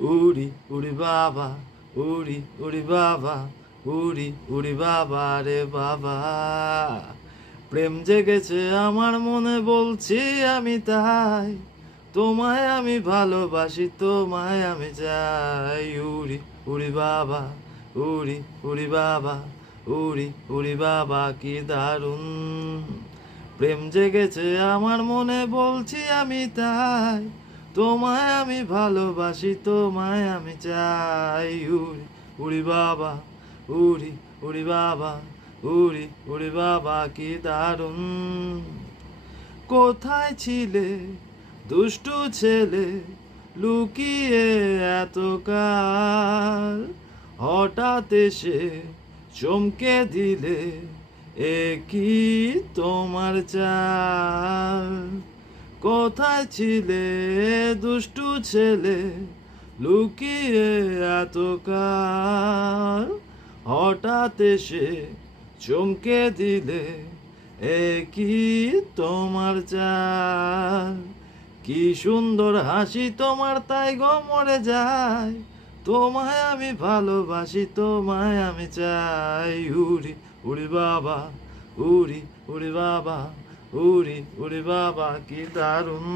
উড়ি উড়ি বাবা, উড়ি উড়ি বাবা, উড়ি উড়ি বাবা রে বাবা। প্রেম জেগেছে আমার মনে বলছি আমি তাই, তোমায় আমি ভালোবাসি, তোমায় আমি চাই। উড়ি উড়ি বাবা, উড়ি উড়ি বাবা, উড়ি উড়ি বাবা কি দারুণ। প্রেম জেগেছে আমার মনে বলছি আমি তাই, তোমায় আমি ভালোবাসি, তোমায় আমি চাই। উড়ি উড়ি বাবা, উড়ি উড়ি বাবা, উড়ি উড়ি বাবা কি দারুণ। কোথায় ছিলে দুষ্টু ছেলে, লুকিয়ে এতকাল, হঠাৎ এসে চমকে দিলে, এ কি তোমার চাল। কোথায় ছিলে দুষ্টু ছেলে, লুকিয়ে এতকাল, হঠাৎ এসে চমকে দিলে, এ কি তোমার চাল। কি সুন্দর হাসি তোমার, তাই গো মরে যায়, তোমায় আমি ভালোবাসি, তোমায় আমি চাই। উড়ি উড়ি বাবা, উড়ি উড়ি বাবা, উড়ি উড়ি বাবা কি দারুণ।